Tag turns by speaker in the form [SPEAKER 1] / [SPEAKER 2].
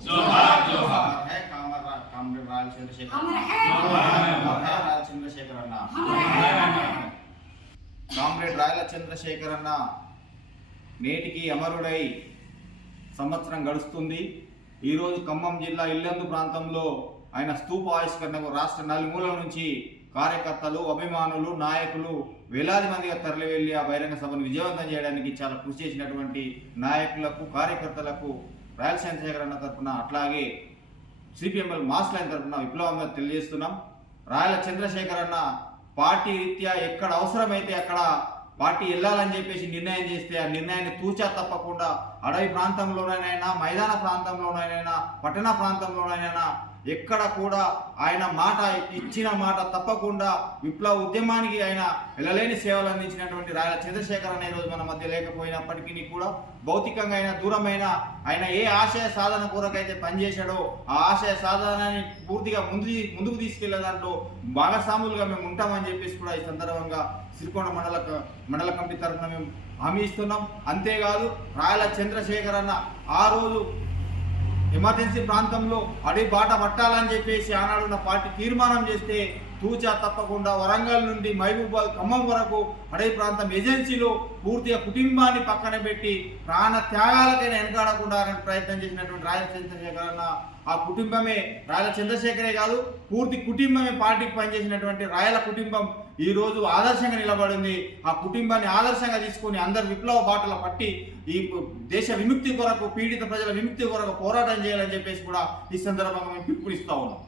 [SPEAKER 1] जोहार जोहार
[SPEAKER 2] अमर है कामर कामरेड रायल चंद्रशेखर
[SPEAKER 3] अमर है
[SPEAKER 2] अमर है रायल चंद्रशेखर अण्णा
[SPEAKER 3] अमर है
[SPEAKER 2] కామ్రేడ్ రాయల చంద్రశేఖర్ అన్న నేటికి అమరుడై సంవత్సరం గడుస్తుంది ఈరోజు ఖమ్మం జిల్లా ఇల్లందు ప్రాంతంలో ఆయన స్తూప ఆవిష్కరణకు రాష్ట్ర నలుమూలల నుంచి కార్యకర్తలు అభిమానులు నాయకులు వేలాది మందిగా తరలివెళ్ళి ఆ బహిరంగ సభను విజయవంతం చేయడానికి చాలా కృషి చేసినటువంటి నాయకులకు కార్యకర్తలకు రాయల చంద్రశేఖర్ అన్న తరఫున అట్లాగే సిపిఎంఎల్ మాస్ లైన్ తరపున విప్లవంగా తెలియజేస్తున్నాం. రాయల చంద్రశేఖర్ అన్న పార్టీ రీత్యా ఎక్కడ అవసరమైతే అక్కడ పార్టీ వెళ్ళాలని చెప్పేసి నిర్ణయం చేస్తే ఆ నిర్ణయాన్ని తూచా తప్పకుండా అడవి ప్రాంతంలోనైనా మైదాన ప్రాంతంలోనైనా పట్టణ ప్రాంతంలోనైనా ఎక్కడ కూడా ఆయన మాట ఇచ్చిన మాట తప్పకుండా విప్లవ ఉద్యమానికి ఆయన వెళ్ళలేని సేవలు అందించినటువంటి రాయల చంద్రశేఖర్ అనే రోజు మన మధ్య లేకపోయినప్పటికీ కూడా భౌతికంగా అయినా దూరమైన ఆయన ఏ ఆశయ సాధన కొరకైతే పనిచేశాడో ఆ ఆశయ సాధనాన్ని పూర్తిగా ముందు ముందుకు తీసుకెళ్ళే దాంట్లో భాగస్వాములుగా మేము ఉంటామని చెప్పేసి కూడా ఈ సందర్భంగా సిరికొండ మండల మండల కమిటీ తరఫున మేము హామీ ఇస్తున్నాం. అంతేకాదు రాయల చంద్రశేఖర్ అన్న ఆ రోజు ఎమర్జెన్సీ ప్రాంతంలో అడి బాట పట్టాలని చెప్పేసి ఆనాడున్న పార్టీ తీర్మానం చేస్తే తూచా తప్పకుండా వరంగల్ నుండి మహబూబాద్ ఖమ్మం వరకు అడవి ప్రాంతం ఏజెన్సీలో పూర్తిగా కుటుంబాన్ని పక్కన పెట్టి ప్రాణ త్యాగాలకైనా వెనకాడకుండా ప్రయత్నం చేసినటువంటి రాయల చంద్రశేఖర్ అన్న ఆ కుటుంబమే రాయల చంద్రశేఖరే కాదు పూర్తి కుటుంబమే పార్టీకి పనిచేసినటువంటి రాయల కుటుంబం ఈ రోజు ఆదర్శంగా నిలబడింది. ఆ కుటుంబాన్ని ఆదర్శంగా తీసుకొని అందరు విప్లవ బాటలు పట్టి ఈ దేశ విముక్తి కొరకు పీడిత ప్రజల విముక్తి కొరకు పోరాటం చేయాలని చెప్పేసి కూడా ఈ సందర్భంగా మేము పిలుపునిస్తా ఉన్నాం.